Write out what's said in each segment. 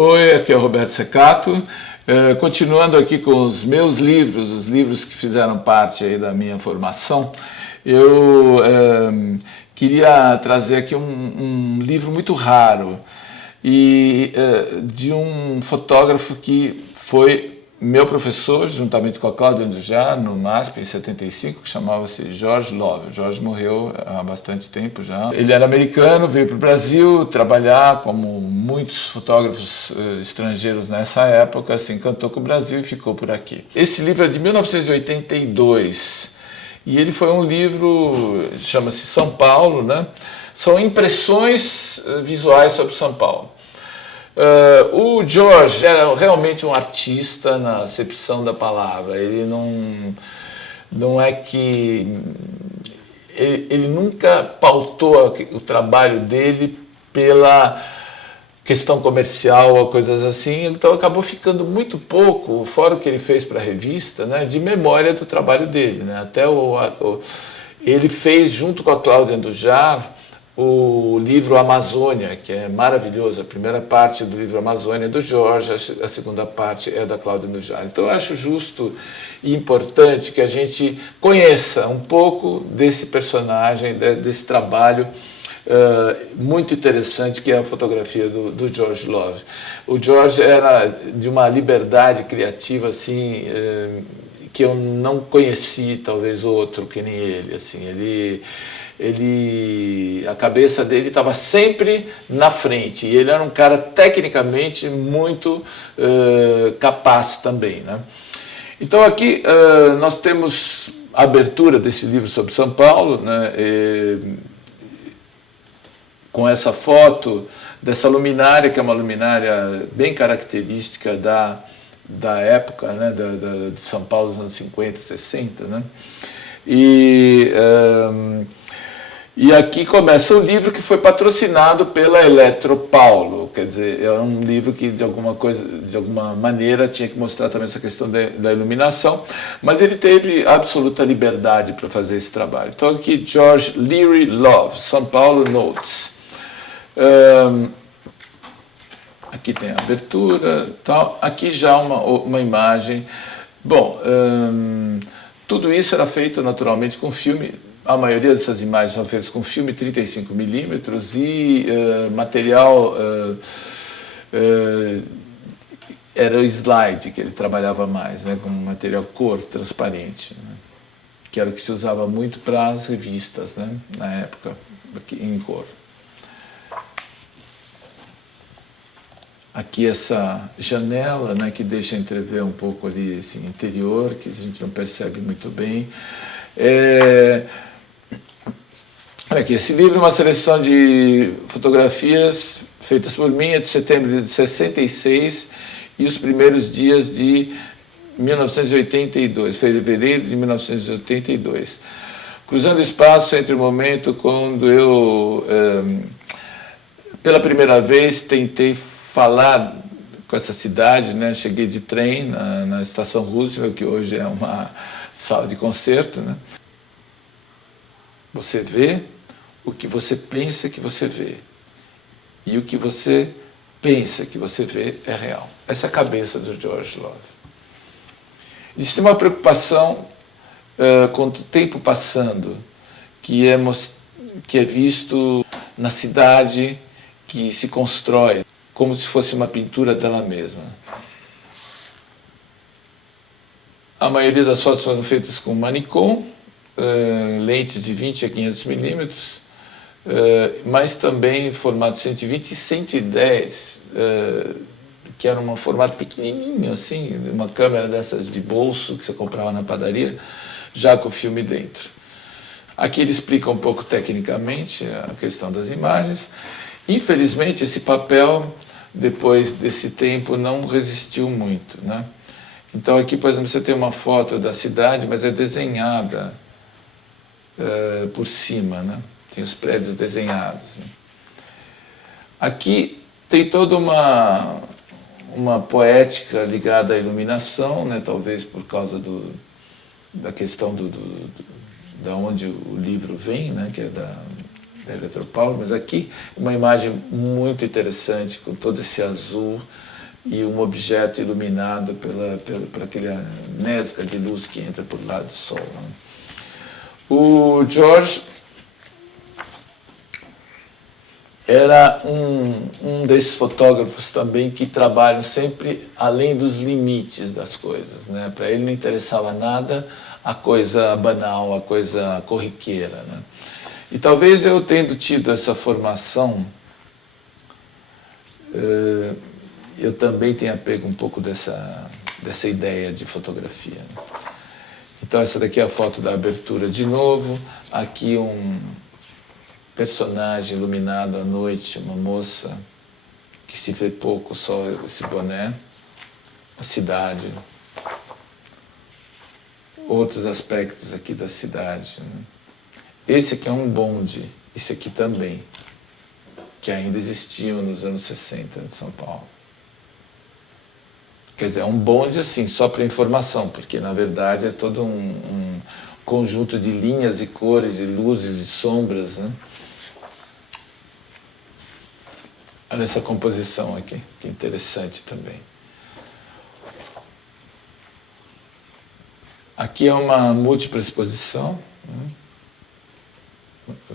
Oi, aqui é o Roberto Secato. Continuando aqui com os meus livros, os livros que fizeram parte aí da minha formação, eu queria trazer aqui um livro muito raro e de um fotógrafo que foi meu professor, juntamente com a Cláudia Andujar, no MASP, em 75, que chamava-se George Love. George morreu há bastante tempo já. Ele era americano, veio para o Brasil trabalhar, como muitos fotógrafos estrangeiros nessa época, se encantou com o Brasil e ficou por aqui. Esse livro é de 1982 e ele foi um livro, chama-se São Paulo, né? São impressões visuais sobre São Paulo. O George era realmente um artista na acepção da palavra. Ele não é que... Ele nunca pautou o trabalho dele pela questão comercial ou coisas assim, então acabou ficando muito pouco, fora o que ele fez para a revista, né, de memória do trabalho dele. Né? Até ele fez, junto com a Cláudia Andujar, o livro Amazônia, que é maravilhoso. A primeira parte do livro Amazônia é do George, a segunda parte é da Cláudia Andujar. Então eu acho justo e importante que a gente conheça um pouco desse personagem, desse trabalho muito interessante que é a fotografia do George Love. O George era de uma liberdade criativa assim, que eu não conheci, talvez outro que nem ele. Assim, a cabeça dele estava sempre na frente e ele era um cara tecnicamente muito capaz também, né? Então aqui nós temos a abertura desse livro sobre São Paulo, né? Com essa foto dessa luminária, que é uma luminária bem característica da época, né? De São Paulo dos anos 50, 60, né? E aqui começa o livro que foi patrocinado pela Eletropaulo, quer dizer, é um livro que de alguma maneira tinha que mostrar também essa questão da iluminação, mas ele teve absoluta liberdade para fazer esse trabalho. Então aqui George Leary Love, São Paulo Notes. Aqui tem a abertura, tal. Aqui já uma imagem. Bom, tudo isso era feito naturalmente com filme. A maioria dessas imagens são feitas com filme 35mm e material era o slide que ele trabalhava mais, né, com material cor transparente, né, que era o que se usava muito para as revistas, né, na época, em cor. Aqui essa janela, né, que deixa entrever um pouco ali esse interior, que a gente não percebe muito bem. Olha aqui, esse livro é uma seleção de fotografias feitas por mim, é de setembro de 66 e os primeiros dias de 1982, fevereiro de 1982. Cruzando o espaço entre o momento quando eu, pela primeira vez, tentei falar com essa cidade, né? Cheguei de trem na estação Roosevelt, que hoje é uma sala de concerto, né? Você vê o que você pensa que você vê. E o que você pensa que você vê é real. Essa é a cabeça do George Love. Existe uma preocupação com o tempo passando, que é visto na cidade que se constrói, como se fosse uma pintura dela mesma. A maioria das fotos foram feitas com Manicom, lentes de 20 a 500 milímetros, mas também formato 120 e 110, que era um formato pequenininho, assim, uma câmera dessas de bolso que você comprava na padaria, já com o filme dentro. Aqui ele explica um pouco tecnicamente a questão das imagens. Infelizmente, esse papel, depois desse tempo, não resistiu muito, né? Então aqui, por exemplo, você tem uma foto da cidade, mas é desenhada por cima, né? Tem os prédios desenhados, né? Aqui tem toda uma poética ligada à iluminação, né? Talvez por causa da questão da onde o livro vem, né? Que é da Eletropaulo, mas aqui uma imagem muito interessante com todo esse azul e um objeto iluminado por aquela nesga de luz que entra por lado do Sol. Né? O George era um desses fotógrafos também que trabalham sempre além dos limites das coisas. Né? Para ele não interessava nada a coisa banal, a coisa corriqueira. Né? E talvez eu tendo tido essa formação, eu também tenha pego um pouco dessa ideia de fotografia. Né? Então essa daqui é a foto da abertura de novo, aqui um personagem iluminado à noite, uma moça que se vê pouco, só esse boné, a cidade, outros aspectos aqui da cidade. Né? Esse aqui é um bonde, esse aqui também, que ainda existiam nos anos 60 em São Paulo. Quer dizer, é um bonde assim, só para informação, porque na verdade é todo um conjunto de linhas e cores e luzes e sombras, né? Olha essa composição aqui, que interessante também. Aqui é uma múltipla exposição, né?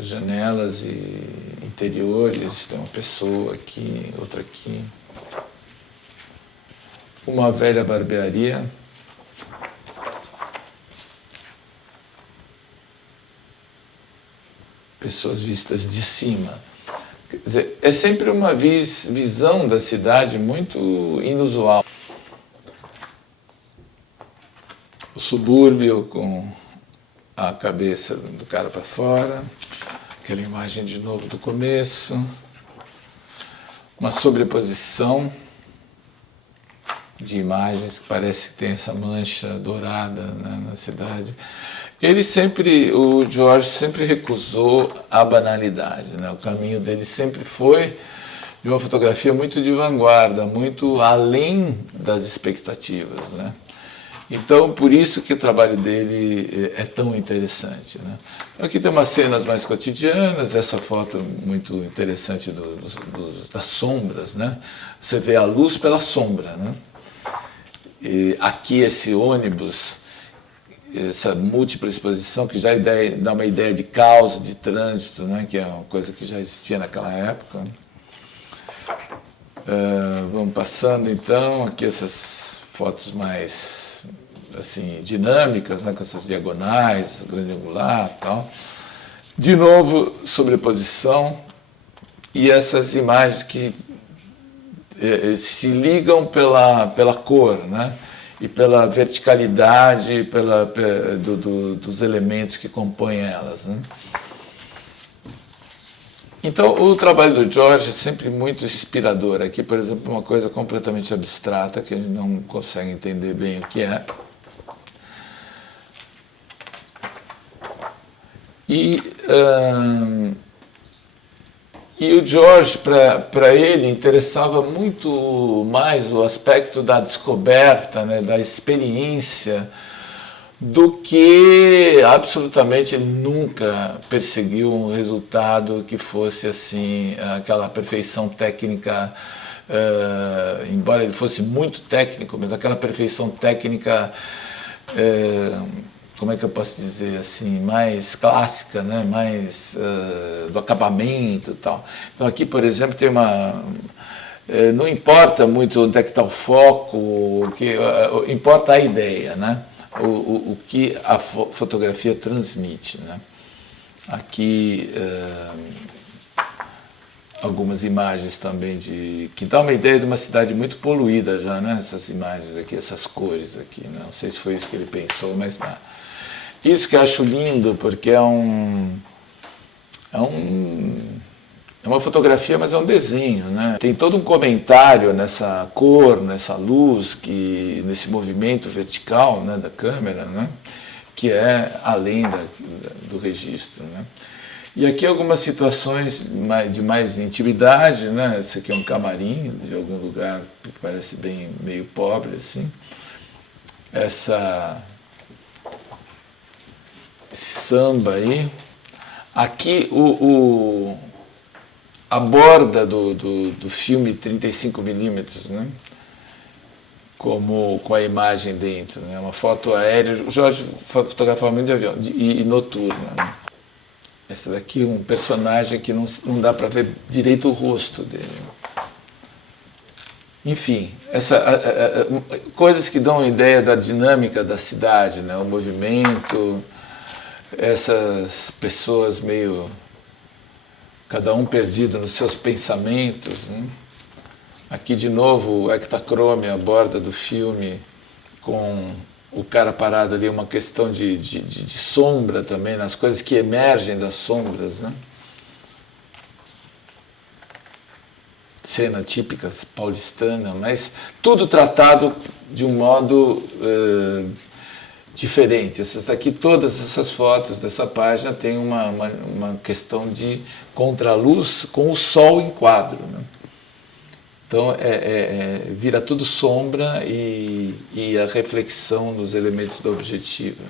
Janelas e interiores, tem uma pessoa aqui, outra aqui. Uma velha barbearia. Pessoas vistas de cima. Quer dizer, é sempre uma visão da cidade muito inusual. O subúrbio com a cabeça do cara para fora, aquela imagem de novo do começo, uma sobreposição de imagens que parece que tem essa mancha dourada, né, na cidade. O George sempre recusou a banalidade, né? O caminho dele sempre foi de uma fotografia muito de vanguarda, muito além das expectativas, né? Então, por isso que o trabalho dele é tão interessante, né? Aqui tem umas cenas mais cotidianas, essa foto muito interessante das sombras, né? Você vê a luz pela sombra, né? E aqui esse ônibus, essa múltipla exposição que já dá uma ideia de caos, de trânsito, né? Que é uma coisa que já existia naquela época. Vamos passando então, aqui essas fotos mais assim, dinâmicas, né? Com essas diagonais, grande angular e tal. De novo, sobreposição e essas imagens que se ligam pela cor, né? E pela verticalidade dos elementos que compõem elas. Né? Então, o trabalho do George é sempre muito inspirador. Aqui, por exemplo, uma coisa completamente abstrata, que a gente não consegue entender bem o que é. E o George, para ele, interessava muito mais o aspecto da descoberta, né, da experiência, do que absolutamente nunca perseguiu um resultado que fosse assim, aquela perfeição técnica, embora ele fosse muito técnico, mas aquela perfeição técnica, como é que eu posso dizer assim, mais clássica, né? Mais do acabamento e tal. Então aqui, por exemplo, tem não importa muito onde é que está o foco, importa a ideia, né? O que a fotografia transmite, né? Aqui algumas imagens também que dá uma ideia de uma cidade muito poluída já, né? Essas imagens aqui, essas cores aqui, né? Não sei se foi isso que ele pensou, mas não. Isso que eu acho lindo, porque é uma fotografia, mas é um desenho, né? Tem todo um comentário nessa cor, nessa luz, nesse movimento vertical, né, da câmera, né? Que é além do registro, né? E aqui algumas situações de mais intimidade, né? Esse aqui é um camarim de algum lugar que parece meio pobre, assim. Esse samba aí. Aqui a borda do filme 35mm, né? como com a imagem dentro, né? Uma foto aérea. O Jorge fotografava muito de avião e noturna, né? Esse daqui é um personagem que não dá para ver direito o rosto dele. Enfim, coisas que dão uma ideia da dinâmica da cidade, né? O movimento, essas pessoas meio, cada um perdido nos seus pensamentos, né? Aqui de novo o Ektachrome, a borda do filme, com o cara parado ali, uma questão de sombra também, nas coisas que emergem das sombras, né? Cena típica paulistana, mas tudo tratado de um modo diferente. Todas essas fotos dessa página tem uma questão de contraluz com o sol em quadro, né? Então vira tudo sombra e a reflexão dos elementos da objetiva.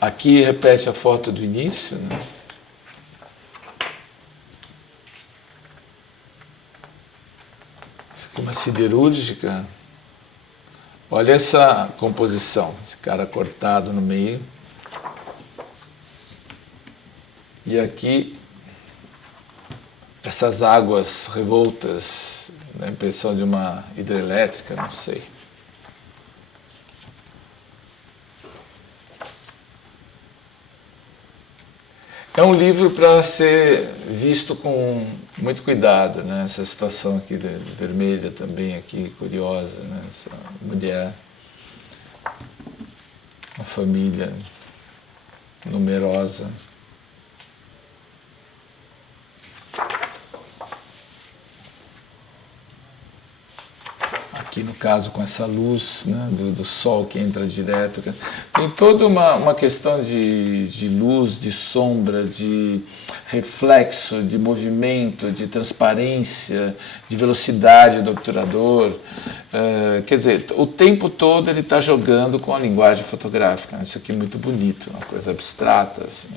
Aqui repete a foto do início, né? Isso aqui é uma siderúrgica. Olha essa composição, esse cara cortado no meio. E aqui, essas águas revoltas, a impressão de uma hidrelétrica, não sei. É um livro para ser visto com muito cuidado, né? Essa situação aqui vermelha também, aqui curiosa, né? Essa mulher, uma família numerosa. Aqui no caso com essa luz, né, do sol que entra direto. Tem toda uma questão de luz, de sombra, de reflexo, de movimento, de transparência, de velocidade do obturador. Quer dizer, o tempo todo ele está jogando com a linguagem fotográfica. Isso aqui é muito bonito, uma coisa abstrata, assim,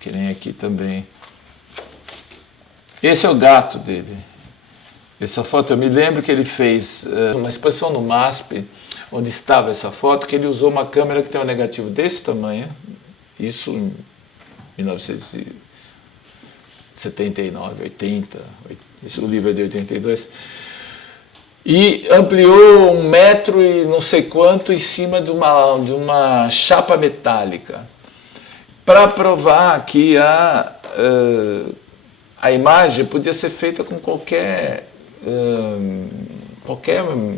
que nem aqui também. Esse é o gato dele. Essa foto, eu me lembro que ele fez uma exposição no MASP, onde estava essa foto, que ele usou uma câmera que tem um negativo desse tamanho, isso em 1979, 80, o livro é de 82, e ampliou 1 metro e não sei quanto em cima de uma chapa metálica, para provar que a imagem podia ser feita com qualquer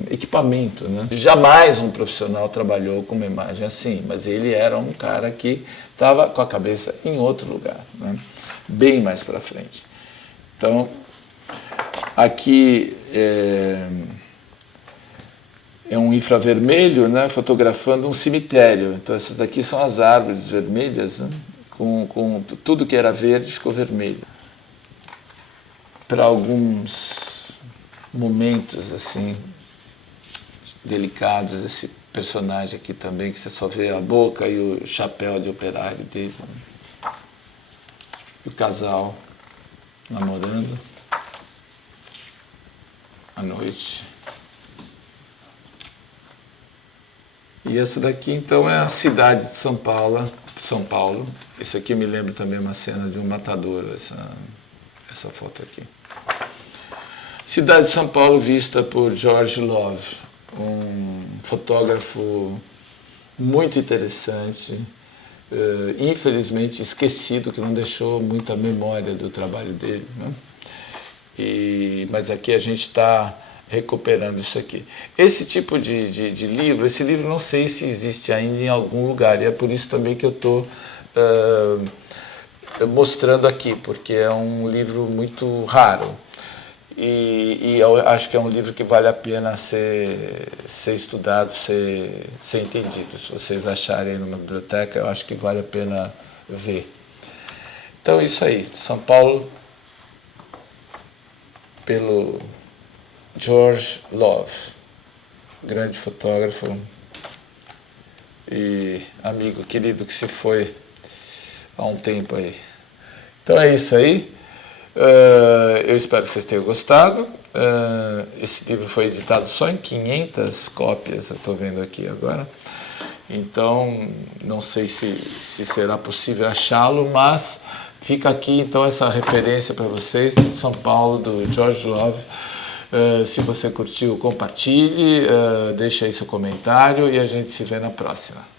equipamento, né? Jamais um profissional trabalhou com uma imagem assim, mas ele era um cara que estava com a cabeça em outro lugar, né? Bem mais para frente. Então, aqui é um infravermelho, né, fotografando um cemitério. Então essas aqui são as árvores vermelhas, né? Com tudo que era verde ficou vermelho. Para alguns momentos assim delicados, esse personagem aqui também, que você só vê a boca e o chapéu de operário dele, né? E o casal namorando à noite. E essa daqui então é a cidade de São Paulo. Esse aqui me lembra também uma cena de um matador, essa foto aqui. Cidade de São Paulo vista por George Love, um fotógrafo muito interessante, infelizmente esquecido, que não deixou muita memória do trabalho dele, né? Mas aqui a gente está recuperando isso aqui. Esse tipo de livro, esse livro não sei se existe ainda em algum lugar, e é por isso também que eu estou mostrando aqui, porque é um livro muito raro. E eu acho que é um livro que vale a pena ser estudado, ser entendido. Se vocês acharem numa biblioteca, eu acho que vale a pena ver. Então é isso aí, São Paulo, pelo George Love, grande fotógrafo e amigo querido que se foi há um tempo aí. Então é isso aí. Eu espero que vocês tenham gostado. Esse livro foi editado só em 500 cópias, eu estou vendo aqui agora. Então, não sei se será possível achá-lo, mas fica aqui então essa referência para vocês, de São Paulo, do George Love. Se você curtiu, compartilhe, deixe aí seu comentário e a gente se vê na próxima.